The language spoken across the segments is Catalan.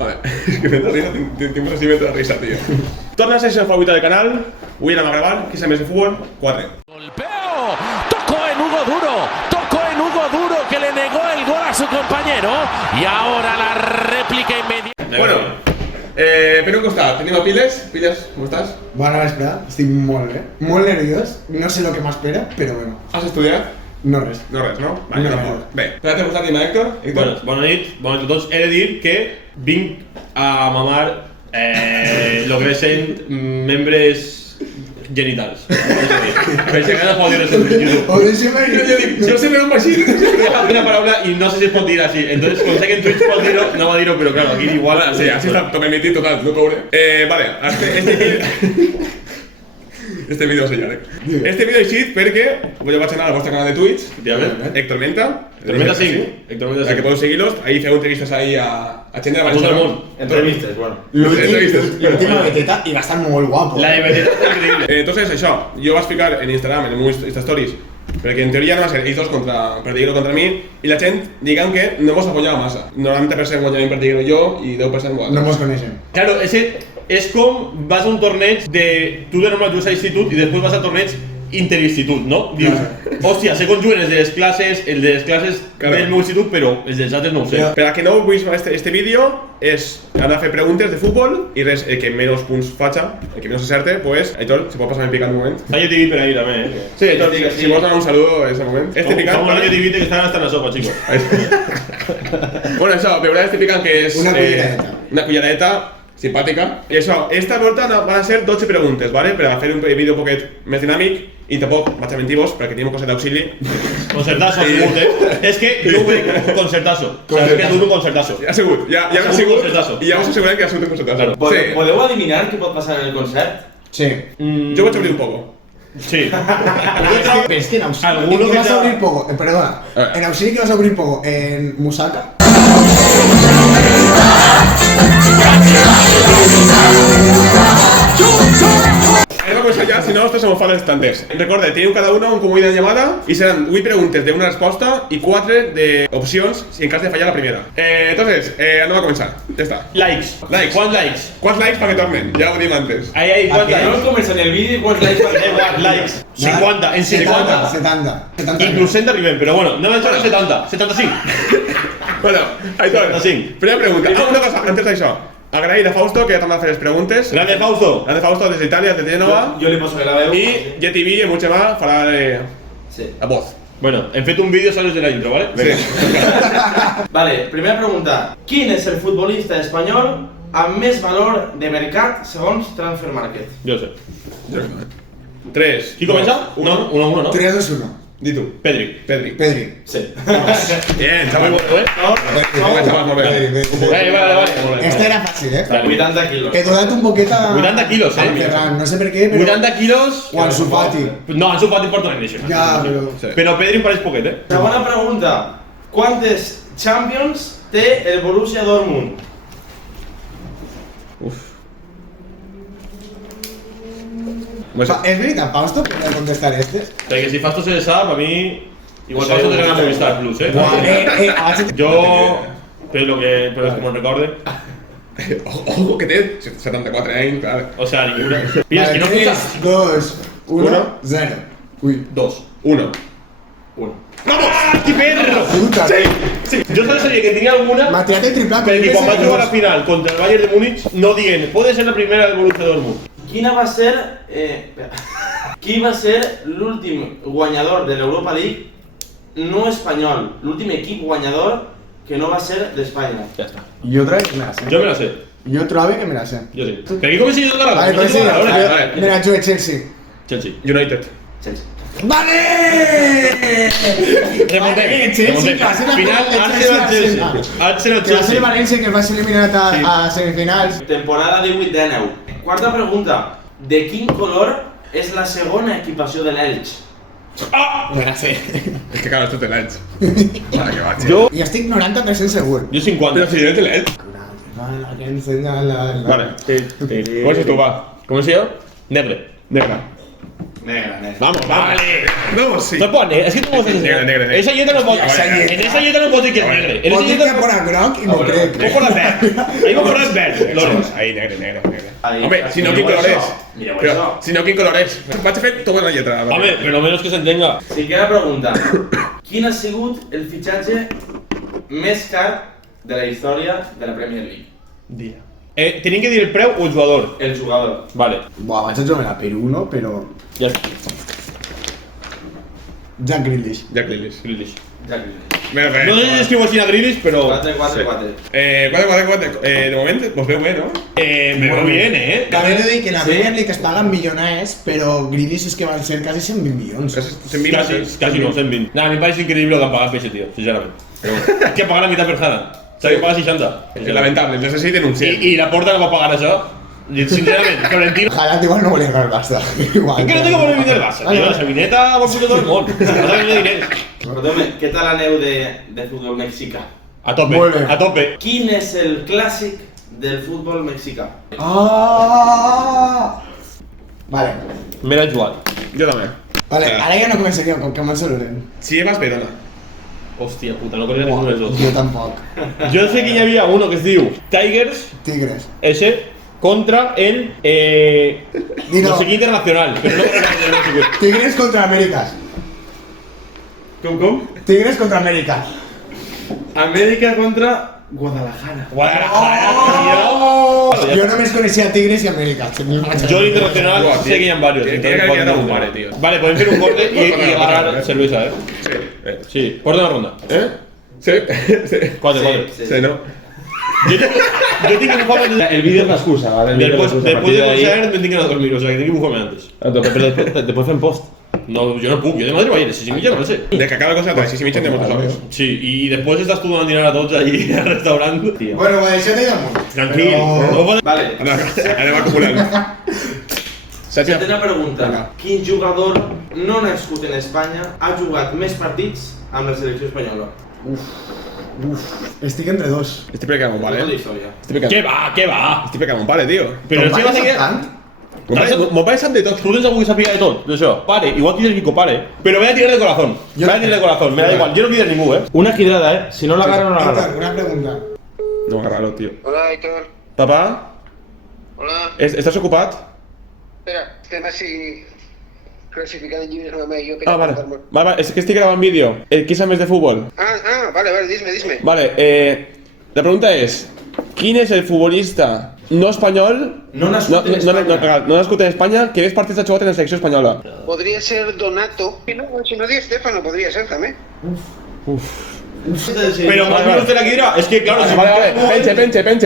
Vale, és que m'he de risa, tinc un recibiment de risa, tio. Torna a la sessió favorita del canal, avui anem a gravar, qui sap més de futbol? 4. Golpeo, tocó en Hugo Duro que le negó el gol a su compañero y ahora la réplica inmediata. Bueno, per un costat tenim a Piles. Piles, com estàs? Bona vesprada, estic molt bé, molt nerviós, no sé el que m'espera, però bueno, Has estudiat? no res. No res, no? Vale, No, no, no. no. Bé, per l'altre costat tenim a Héctor. Héctor. Bona nit a tots. He de dir que vinc a mamar lo que sent membres genitals. Pensé que no pot dir això en YouTube. O deixa'm Jo sempre un vaixí. Es la primera palabra y no sé si es por dir así. Entonces, como sé que en Twitch puedo dirlo, no va a dirlo, pero claro, aquí igual. Sí, así está todo emitit, total, no pobre. Vale, este vídeo señor, Este vídeo eixit perquè jo vaig anar al vostre canal de Twitch, Efectivament. Héctor Menta. Héctor Menta 5. Héctor Menta Que 5. podeu seguir-los, ahí feu entrevistes ahí a gent de A todo el Barcelona. mundo. Entrevistas, bueno. l'última veteta i va estar molt guapo. La de Beteta está increíble. Entonces, això, jo vaig ficar en Instagram, en el meu Insta Stories, perquè en teoria no va ser ells dos contra Pertiguero contra mi, i la gent diguem que no mos apoyava massa. 90% guanyava Pertiguero jo i 10% vosaltres. No mos coneixem. Claro, ese es como vas a un torneo de. Tú de normal vas a institut y después vas a torneos interinstitut, ¿no? Dius, hostia, sé conjuguen el de les classes Claro. del meu institut, però els dels altres no ho sé. Ja. Per a qui no heu vist este vídeo, és anar a fer preguntes de futbol i res, el que menys punts faça, el que menys acerte, pues, Aitor, se pot passar en picant un moment. Hay TV per ahí també, eh? Sí, Aitor, si vols donar un saludo en ese moment. Este picant, Vamos a ¿vale? TV que están hasta en la sopa, chicos. Bueno, això, veurà este picant que és... Una culleradeta. Una culleradeta simpàtica. I això, esta volta van a ser 12 preguntes, ¿vale? Per a fer un vídeo un poquet més dinàmic i tampoc vaig a mentir-vos perquè tenim cosas d'auxili. Concertazo, és que jo ho veig concertazo. O sea, és que és un concertazo. Ha sigut, ja ha Ha sigut sigut, concertazo. i ja us assegurem que ha sigut un concertazo. Claro. Sí, ¿Podeu adivinar què pot passar en el concert? Sí. jo vaig obrir un poco. Sí. Pero es que en Auxili Alguno que que vas te- a abrir poco, perdona, A ver. en Auxili que vas a abrir poco, en Musaka. Vamos allá, si no, estos somos fans estantes. Recordeu, teniu cada uno un comodín de llamada i seran 8 preguntes de una resposta i 4 de opcions si en cas de fallar la primera. Entonces, anem a començar. Ja està. Likes. Likes. ¿Cuántos likes? Quants likes para que tornen? Ja ho dim antes. Ahí, ¿cuántos No likes? comença ni el vídeo i quants likes Da igual, likes. 50, en 50. 70. Incluso en arribem, pero bueno, no me han hecho 70, 75. Bueno, Aitor, Sí. primera pregunta. Una cosa, antes d'això. Agrair a Fausto, que ja t'han de fer les preguntes. Grande Fausto. Grande Fausto, des d'Itàlia, de Genova. Jo li poso que la veu. I GTV, en Muchema, farà Sí. la voz. Bueno, hem fet un vídeo sols de la intro, ¿vale? Sí. Vale, primera pregunta. Quin és el futbolista espanyol amb més valor de mercat segons Transfer Market? Jo sé. 3. Qui comença? No, 1-1, ¿no? 3, 2, 1. Di tu. Pedri. Pedri. Pedri. Sí. Bien, Muy chaval. bueno, ¿eh? Començaves molt Pedri, bé. Pedri. Vale. Este era fácil, eh. 80 quilos. He dudat un poquet a... 80 quilos, a Ferran, no sé per què, però... 80 quilos. O Ansu Fati. No, Ansu Fati porta una edició. Ja, però... Sí. Però Pedri em pareix poquet, eh? Segona pregunta. Quantes Champions té el Borussia Dortmund? És veritat, Fausto, podria contestar este? Perquè si Fausto se sap, a mi... Igual Fausto te gana Movistar Plus, eh? Abans... Jo... Però que me'n recorde. Ojo que té 74 anys, clar. O sea, ninguna. Mira, es que no 3, escucha. 2, 1, 0. Uy. 2. 1. 1. ¡Vamos! ¡Qué perro! Puta, Sí. Jo solo sabia que tenia alguna, m'ha tirat el triple. perquè quan va jugar a la final contra el Bayern de Múnich no diguen, puede ser la primera del Borussia Dortmund. Quina va ser... espera. Qui va ser l'últim guanyador de l'Europa League no espanyol? L'últim equip guanyador que no va ser d'Espanya. Ja està. Jo trobo que me la sé. Jo me la sé. Jo trobo que me la sé. Jo sí. Per aquí comença jo tota la Vale, pues sí, vale. me la jugué Chelsea. Chelsea. United. Chelsea. ¡Vale! Remontem. Chelsea, que va ser la Final, final de Arsenal-Chelsea. Que va ser Arsenal-Chelsea. el València, que es va ser eliminat a semifinals. Temporada 18-19. Quarta pregunta. De quin color és la segona equipació de l'Elx? Me la sé. És que clar, esto té l'Elx. Vale, que vaig. Jo... I estic 90% segur. Jo 50. Però si jo té l'Elx. La que enseña la... Vale. Comences tu, va. Com es diu? Negre. Negra. Negra, negra. Vamos, Vale. Vamos, sí. No pone, es que tú no puedes Negre, negre, negre. Esa dieta no pot... En esa dieta no pot dir que és negre. En esa Pot dir dieta que pone groc i m'ho crec. no pot verd. Ahí va poner verd. Lorenz. Ahí, negre, negre, negre. Ahí, Hombre, si no, quin mireu color això, és? mireu Però, això. si no, quin color és? Vaig a fer tota la lletra. Home, però menos que s'entenga. Cinquena pregunta. Quin ha sigut el fitxatge més car de la història de la Premier League? Tenim que dir el preu o el jugador. El jugador. Vale. Buah, vaig a jugar per uno, però... Ja està. Jack Grealish. Jack Grealish. Grealish. Jack Grealish. Mira, No sé si escriu així a Grealish, però... 4-4-4. 4. De moment, vos veu bé, no? Me va bien, També he de dir que la Sí. Premier League es paguen milioners, però Grealish és que van ser quasi 120 milions. Casi no, 120. Nah, a mi em parece increíble lo que han pagat per ese tío, sincerament. És que pagar la mitad per Haaland. Sabe que paga 60. És lamentable, no sé si denunciem. I la Porta no va pagar això. I, sincerament, Florentino... Haaland igual no volia anar al Barça. Igual. Es que no tengo por venir del Barça, tío. La Sabineta va por todo el mundo. Perdó-me, què tal aneu de futbol mexicà? A tope, Molt bé. a tope. Quin és el clàssic del futbol mexicà? Ah! Vale. Me l'he jugat. Jo també. Vale, ara ja no començaríem com que me'n saludem. Si vas bé, dona. Hòstia puta, no conec ninguno de los Jo dos. tampoc. Yo sé que ya había uno que se diu Tigers, Tigres. ese, contra el... Dilo. no sé qué internacional, pero no sé qué. Tigres contra Américas. Com? Tigres contra América. Amèrica contra Guadalajara. Guadalajara, Oh! tío. Jo només coneixia Tigres i América. Yo el internacional Buah, sé que hay varios. tiene que entonces haber podemos un jugar. pare, tío. Vale, podemos hacer un corte y Otra ganar ronda, cerveza, Sí. Sí, porta una ronda. Sí. Sí. Cuatro. Sí, no? Yo tengo que jugar El vídeo es la excusa, ¿vale? El vídeo es después la excusa. A de partir ahí- coser me tengo que ir a dormir, o sea que tengo que jugarme antes. Pero después fue en post. No, yo no puedo, yo de Madrid Bayern, si me no sé. De que cada cosa trae, si me echan de motos, ¿sabes? Sí, y después estás tú dando dinero a todos allí al restaurante. Tío. Bueno, pues això t'he molt. Tranquilo, Però- no puedes... Vale. Anem acumulant. Setena pregunta. Quin jugador no nascut en Espanya ha jugat més partits amb la selecció espanyola? Estic entre dos. Estic precant un pare, Tota la eh? història. ¿Qué va, qué va? Estic precant un pare, tio. Pero el Ton tema pare es que... sap tant? Mon pare sap de tot. Tú tens algú que sàpiga de tot, d'això. Pare, igual que el Kiko, pare. Pero voy a tirar de corazón. Yo- Voy a tirar de corazón, me da igual. Yo no quiero ningún, Una quidrada, Si no la agarra, no la Héctor, agarra. una pregunta. No, agárralo, tío. Hola, Héctor. Papà, Hola. estàs ocupat? Espera, estem així classificant llibres amb jo. Ah, vale. Vale, és que estic gravant vídeo. Qui sap més de futbol? Vale, dime. Vale, la pregunta és, quin és el futbolista no espanyol, No nascut en Espanya. no nascut en Espanya, que més partits ha jugat en la selecció espanyola? Podria ser Donato. Si no Di Stefano, podria ser també. Pero Vale, más vale. usted la quiera, es que claro, si Vale,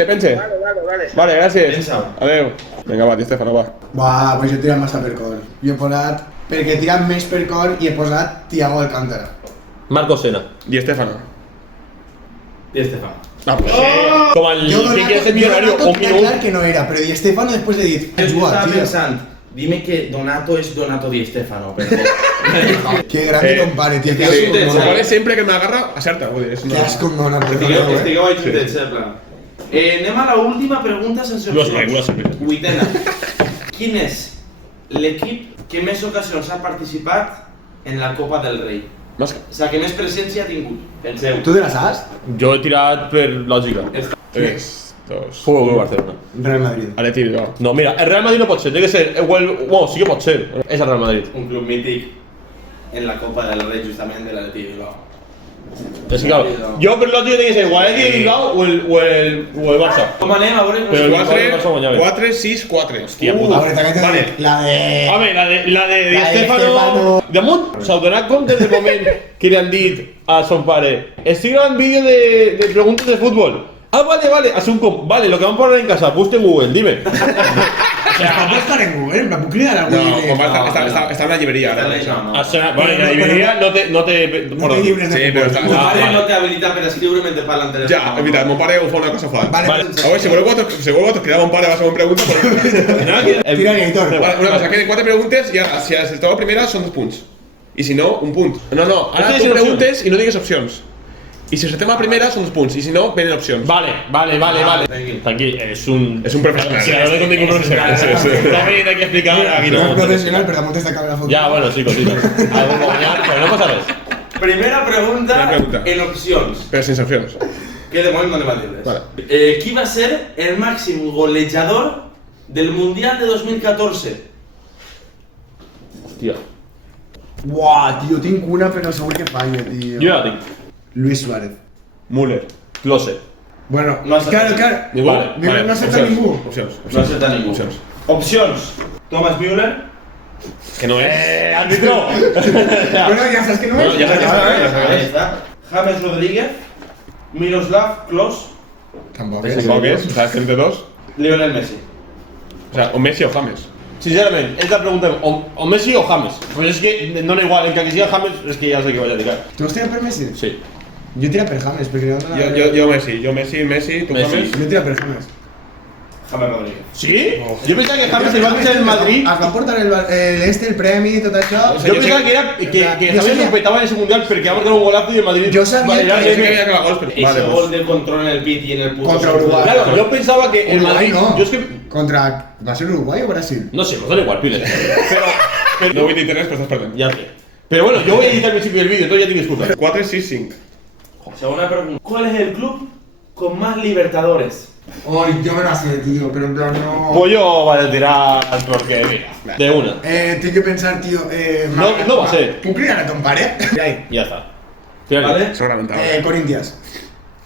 pense. Vale. Vale, gràcies. Pensa-ho. Adéu. Vinga, va, Di Stefano, va. Buah, pues jo he tirat massa per cor. Jo he posat... Perquè he tirat més per cor i he posat Thiago Alcántara. Marco Sena. Di Stefano. Di Stefano. Ah, pues como el Jo que quiere ser millonario, Donato un queda minuto. clar que no era, però Di Stefano després he dit... Jo Juga, estava tio. pensant, dime que Donato és Donato Di Stefano, perquè... Que grande compare, tio. Que Sí, asco sí, con sí. Donato. Vale, sempre que m'agarra, acerta. Vull dir, és Que asco con Donato. Estigueu ahí xuntets, en plan. Anem a l'última pregunta sense Los opcions. regulas sempre. Vuitena. Quin és l'equip que més ocasions ha participat en la Copa del Rei? Mas... O sigui, que més presència ha tingut. Penseu. Tu de la saps? Yo he tirado per lògica. 3, 2... Fútbol Club Barcelona. Real Madrid. Atleti Bilbao. No, mira, el Real Madrid no pot ser, tiene que ser bueno, sí que pot ser. És el Real Madrid. Un club mític en la Copa del Rei, justament, de l'Atleti de Bilbao. Es que claro, yo per lògica tiene que ser o el Atleti de Bilbao o el Barça. Com anem? A veure... Pero el 4, 4, 6, 4. Hòstia puta. A veure, també t'he de dir, la de... Home, la de Di La de Stefano... Stefano. Damunt, s'ha donat compte del moment que li han dit a son pare estic gravant vídeo de preguntes de fútbol. Ah, vale, así un com... Vale, lo que van a poner en casa, busca en Google, dime. Està buscar en Google, me puc cridar a No, Google. com està en la llibreria. Està ara. en la- no. Ah, serà- Vale, la libreria no té... No té llibres de Sí, futbol. però està... Mon pare vale. no té habilitat per escriure mentre parla en telèfon. Ja, és veritat, mon pare ho fa una cosa fa. Vale, Vale. A veure, si voleu cridar mon pare a la segona pregunta, però... Tira-li, Aitor. Vale, una cosa, queden 4 preguntes i ara, si acerteu la primera, són 2 punts. I si no, un punt. No, ara Això tu és preguntes i no digues opcions. I si acertem a la primera són 2 punts, i si no, venen opcions. Vale. Tranquil, es un profesional. Sí, no tengo ningún profesional. No me hay que explicar aquí No és no. professional, però damunt està acabant la foto. Ya, bueno, sí, cositas. Algo guanyat, però no passa res. Primera pregunta, Primera pregunta. en opcions. Però sense opcions. Que de moment no anem a dir-les. Vale. Qui va ser el màxim golejador del Mundial de 2014? Hòstia. Buah, tio, tinc una però segur que falla, tio. Jo ja la tinc. Luis Suárez. Müller. Klose. Bueno, No has claro, acertat. claro. Ningú? No acerta opcions. ningú. Opcions. No ha acertat ningú. Opcions. Opcions. Thomas Müller. Que no és. ¡Árbitro! Bueno, ja saps que no és. No, ja sabes. Ahí está. James Rodríguez. Miroslav Klose. Tampoc és. Tampoc és, o sea, estem de 2. Lionel Messi. O sea, o Messi o James. Sinceramente, esta pregunta o Messi o James. Pues es que no da igual, el que siga James es que ya sé que vaya a tirar. Tu has tirat per Messi? Sí. Jo he tirat per James, perquè no... Jo Messi. Jo Messi, tu Messi. James. Jo he tirat per James. James Rodríguez. ¿Sí? Yo pensaba que James el va a ser en Madrid. Es va portar el premi i tot això. Yo pensaba que era que James lo petaba en ese mundial porque va a marcar un golazo y el Madrid. Yo sabía Vale, que- ya Jo sé que sé. havia acabat gols, però... Ese gol de control en el pit y en el puto. Contra centro. Uruguay. Claro, yo pensaba que el Uruguay Madrid. no. Yo es que. Contra... ¿Va a ser Uruguay o Brasil? No sé, nos da igual, piles. No vull dir res, però estàs perdent. Ya sé. Pero bueno, yo voy a editar el principio del vídeo, entonces ya tienes excusa. 4, 6, 5. Segunda pregunta. ¿Cuál es el club con más libertadores? Ay, yo me la sé, tío, pero en plan no... Pues yo voy a tirar porque, mira, de una. Tinc que pensar, tío... No va a ser. Puc cridar a ton pare? Ahí. Ya está. Tírale. ¿Vale? Segurament. Corinthians.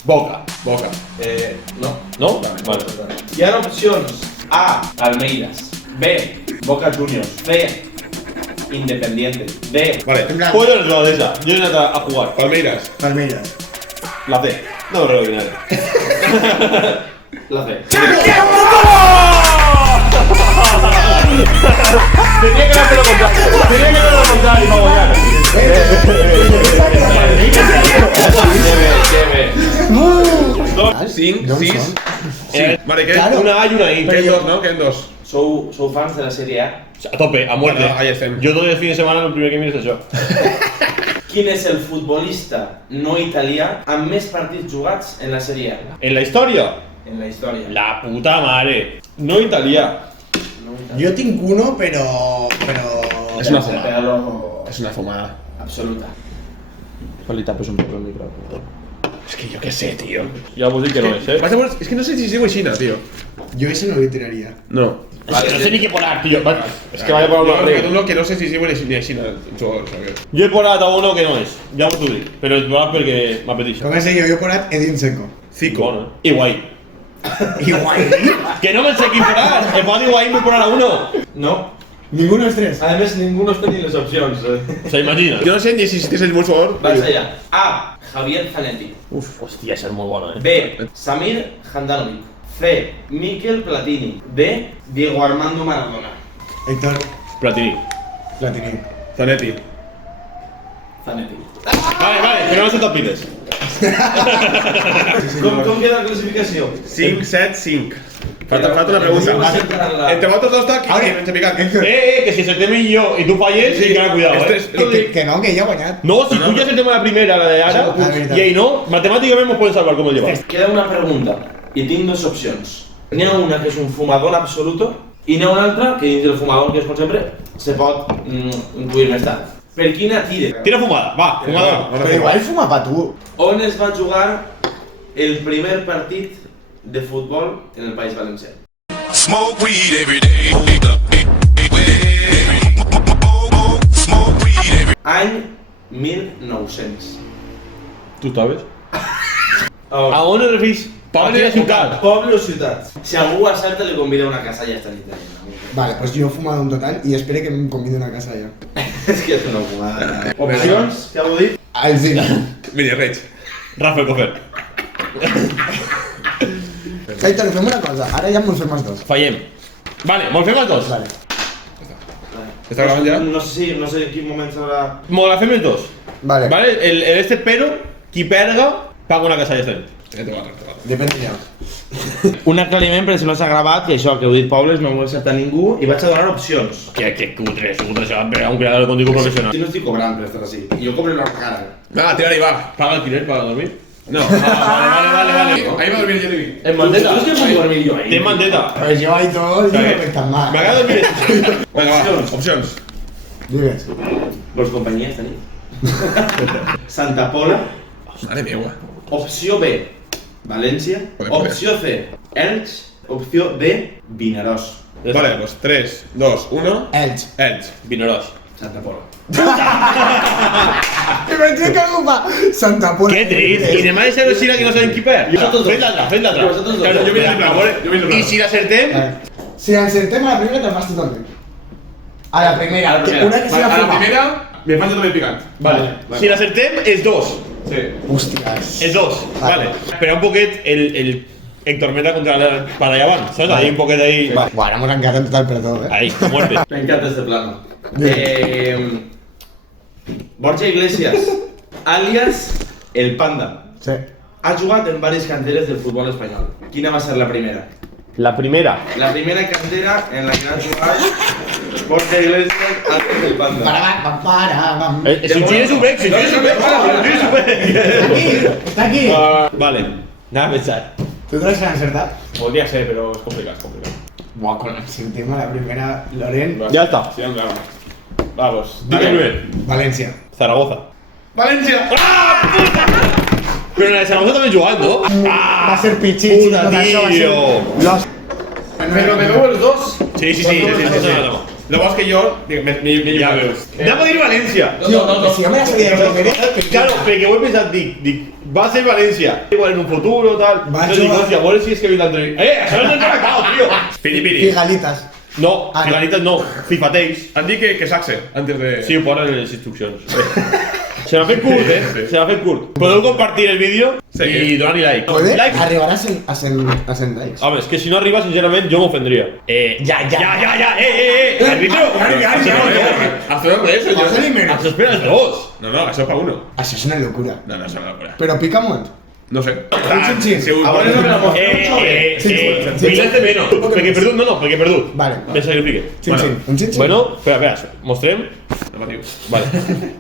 Boca. Boca. No. ¿No? Vale. Hi ha opcions. A. Palmeiras. B. Boca Juniors. C. Independiente. D. Vale. En plan... Pues yo no de esa. Yo no a jugar. Palmeiras. Palmeiras. La C. No me recuerdo nada. La C. Tenía que hacer lo contrario. Tenía que hacer lo contrario, vamos ya. Lleve. 5, 6. Vale, queden Claro. Una A y una I. queden 2, no? Queden 2. Sou fans de la Sèrie A? A tope, a muerte. Bueno, ahí estem. Yo todo el fin de semana el primer que miro es eso. Quin és el futbolista no italià amb més partits jugats en la Sèrie A? En la historia, En la història. la puta madre. No Italia. Jo tinc uno, però... És una fumada. Pero És una fumada. absoluta. Palita, pues un poco el micrófono. És que jo què sé, tio. Ya vos digo que no es, Vas a veure, és que no sé si es diu així, tio. Jo ese no li tiraria. No. Es que no sé ni qué poner, tío. Vale, es que vaya por Jo una he ficat regla. uno que no sé si es diu ni així, el jugador, ¿sabes? Yo he porado a uno que no es. Ya vos tú dices. Pero es verdad porque me apetece. Com sé jo he posat Edin Seco. Zico. Bueno, Higuaín. Igual. Que no me sé quién porar. El padre de Higuaín me porar a uno. No. Ninguno dels tres. A més, ningú no té ni les opcions. O sea, imagina. Jo no sé ni si és el buen jugador. Vas allà. A. Javier Zanetti. Uf, hostia, esa es muy buena, B. Samir Handanovic. C. Mikel Platini. D. Diego Armando Maradona. Héctor Platini. Platini. Zanetti. Zanetti. Vale, pero no se te pides. Com queda la classificació? 5, 7, 5. Falta una pregunta. Va ser per la- Entre vosaltres dos está que ens he picat. Héctor. Que si se teme yo y tú falles, sí, que cuidado, Este eh. es- no, que ja ha guanyat. No, si tú ya se el tema de la primera, la de Ara, La veritat. y ahí no, matemáticamente nos pueden salvar como llevas. Queda una pregunta i tinc dues opcions. N'hi ha una que és un fumador absoluto i n'hi ha una altra que dins del fumador, que és com sempre, se pot intuir més tard. Per quina tira? Tira fumada, va, fumador. Però igual fuma pa tu. On es va jugar el primer partit de futbol en el País Valencià? Smoke weed every day. Smoke weed every Any 1900. ¿Tú sabes? Oh. ¿A dónde refís? Poble Aquí o ciutat. Poble o ciutat? Si algú acerta, li convida a una casa ja esta nit. Vale, pues jo he fumat un total i espero que em convidi a una casa ja. És que és una fumada. Opcions, què heu dit? Al cine. Villarreig. Rafael Cofer. Héctor, fem una cosa. Ara ja ens fem els dos. Fallem. Vale, molt fem els dos. Vale. Està gravant ja? No sé en quin moment s'haurà... Molt la fem els dos. Vale. Vale, el este pero, qui perga, paga una casa esta nit. Depèn ja. Un aclariment, perquè si no s'ha gravat, que això que heu dit, Pobles, no ho ha acertat ningú, i vaig a donar opcions. Que cutre, se va a pegar un creador contigo profesional. Si no estic cobrant per estar així, i jo cobro la cara. Nada, tira-li, va. ¿Paga alquiler para dormir? No. Vale. Ahí va a dormir Jeremy. En Mandeta. ¿Tú crees que puedo dormir yo ahí? Ten Mandeta. Pues yo ahí todo el día no tan mal. M'agrada dormir. Venga, va. Opcions. Digues. Vols companyia, Tani? Santa Pola. Mare meva. Opció B, València. Joder, Opció C, Elx. Opció D, Vinaròs. Vale, pues 3, 2, 1. Elx. Elx. Vinaròs. Santa Pola. Que me tiene que ocupar Santa Pola. Qué trist. I demà deixem Xina que no sabem qui perd. Fes l'altra. Vosaltres dos. Jo m'he de I si l'acertem, Si encertem a la primera te'n vas tu també. A la primera. A la primera. Una que se A la la fuma. primera, me falta també el picant. vale. Si l'acertem, és 2. Sí. Hòsties. És 2. Vale. Espera un poquet el Héctor Meta contra el Padayaban, ¿sabes? Ahí un poquet ahí. Vale. Bueno, hemos encargado en total pero todo, Ahí, a muerte. Me encanta este plano. Borja Iglesias, alias El Panda. Sí. Ha jugat en diverses canteres del futbol espanyol. Quina va ser la primera? La primera. La primera cantera en la que ha jugat Borja Iglesias antes del Panda. Si tienes un bec, si tienes un bec. Está aquí. Vale. Nada a pensar. ¿Tú crees que han acertado? Podría ser, pero es complicado, es complicado. Buah, con el séptimo la primera, Loren. Ya está. Sí, claro. Vamos. Dime primero. Valencia. Zaragoza. ¡Valencia! Pero en la de Zaragoza también jugando. Va a ser Pichichi. puta, total, eso va a ser tío. Los... Pero me veo los dos. Sí. Lo más que yo, Ya veo. Anem a dir València. Tío, si yo me la sabía de primera, Claro, perquè ho he pensat, dic, va a ser València. Igual en un futuro, tal. Va a Entonces dic, jugar. hòstia, a veure si és que he vist l'entrevista. Això no t'ha tractat, tio. Piripiri. Figalitas. No, Ah, no. Figalitas no, Fifateix. Han dit que saxe, antes de... Sí, ho posen en les instruccions. Se m'ha fet curt, Se m'ha fet curt. Podeu compartir el vídeo Sí. i donar-li like. ¿Puede? Like. Arribará a 100 likes. Home, és que si no arriba, sincerament, jo m'ofendria. Ja, el vídeo. Hace un mes, Vas a eliminar. Ens espera els dos. No, no, eso es para uno. Això és una locura. No, no, eso es una locura. Pero pica molt. No sé. Un xin-xin. Si ho Ahora pones no me la en mostro. Milers de menys. Perquè he perdut, no, perquè he perdut. Vale. Me sacrifique. Xin-xin. Un xin-xin. Bueno, espera, mostrem. Normatiu. Vale.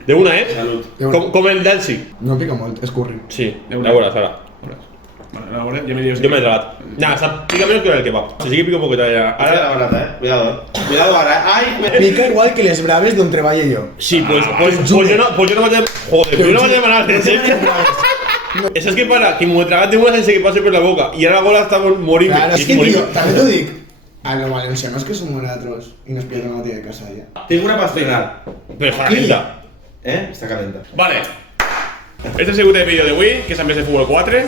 De una, Salut. Com el Delsi. No pica molt, és curri. Sí, De una. a veure, Sara. Vale, ahora ya me dio... Jo m'he tragat. Nah, pica menos que el kebab. Si sí que pica un poquito ya. Ahora Ahora, la barata, Cuidado, Cuidado, ahora. ¡Ay! Pica igual que les braves d'on treballe jo. sí, pues yo no vaig a... Joder, pues yo no vaig a demanar. Eso es que para, que m'ho he tragat de una sense que passe per la boca. I ara la gola està morint. Claro, és que, tio, també t'ho dic. A los valencianos que somos nosotros y nos piden una tía de casa ya. Tengo una para cenar. Però calenta. Está calenta. Vale. Este és el segon vídeo d'avui, que és a més de Futbol 4.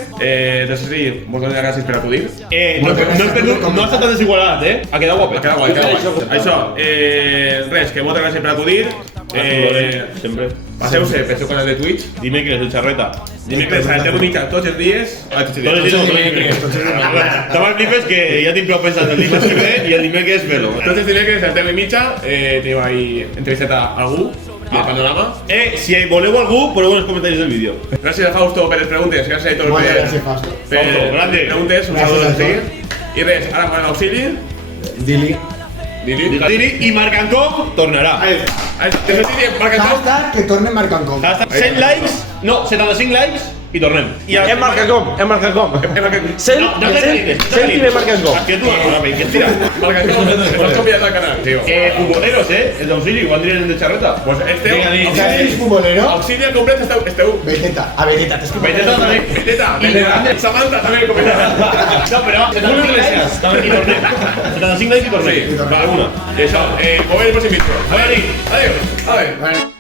No sé si vos donen gràcies per acudir. No he perdut, no ha estat tan desigualat, Ha quedat guapo. Ha quedat guai, ha quedat guai. Això, res, que moltes gràcies per acudir. Sempre. Passeu-se pel seu canal de Twitch. Dimecres, el xarreta. Dimecres a les 10 mitja tots els dies. Tots els dimecres. També flipes que ja tinc prou pensat el dimecres que ve i el dimecres velo. Tots els dimecres a les 10 mitja tenim ahí entrevistat a algú del panorama. Si voleu algú, poseu en els comentaris del vídeo. Gràcies a Fausto per les preguntes, gràcies a Aitor Moltes gràcies, Fausto. per Fausto, grande. les preguntes, un Gràcies saludo a de seguir. I res, ara quan l'auxili, Dili. Dili. I Marcancom tornarà. Desauxili, marca tot. Hashtag que torne marcant com. 100 likes, no, 75 likes i tornem. I En Marcacom. Cent i Marcacom. Que tu, que tira. Marca tot, estàs convidat al canal, tio. Futboleros, el d'auxili, igual dirien el de xarreta. Pues este, ¿Eres futbolero? auxili al complet esteu. Vegeta. A Vegeta, t'has que Vegeta també. Vegeta, Samantha també complet. No, però 75 likes i tornem. 75 likes i tornem. Sí, va, una. I això, molt bé, el pròxim vídeo. Adéu. Adéu.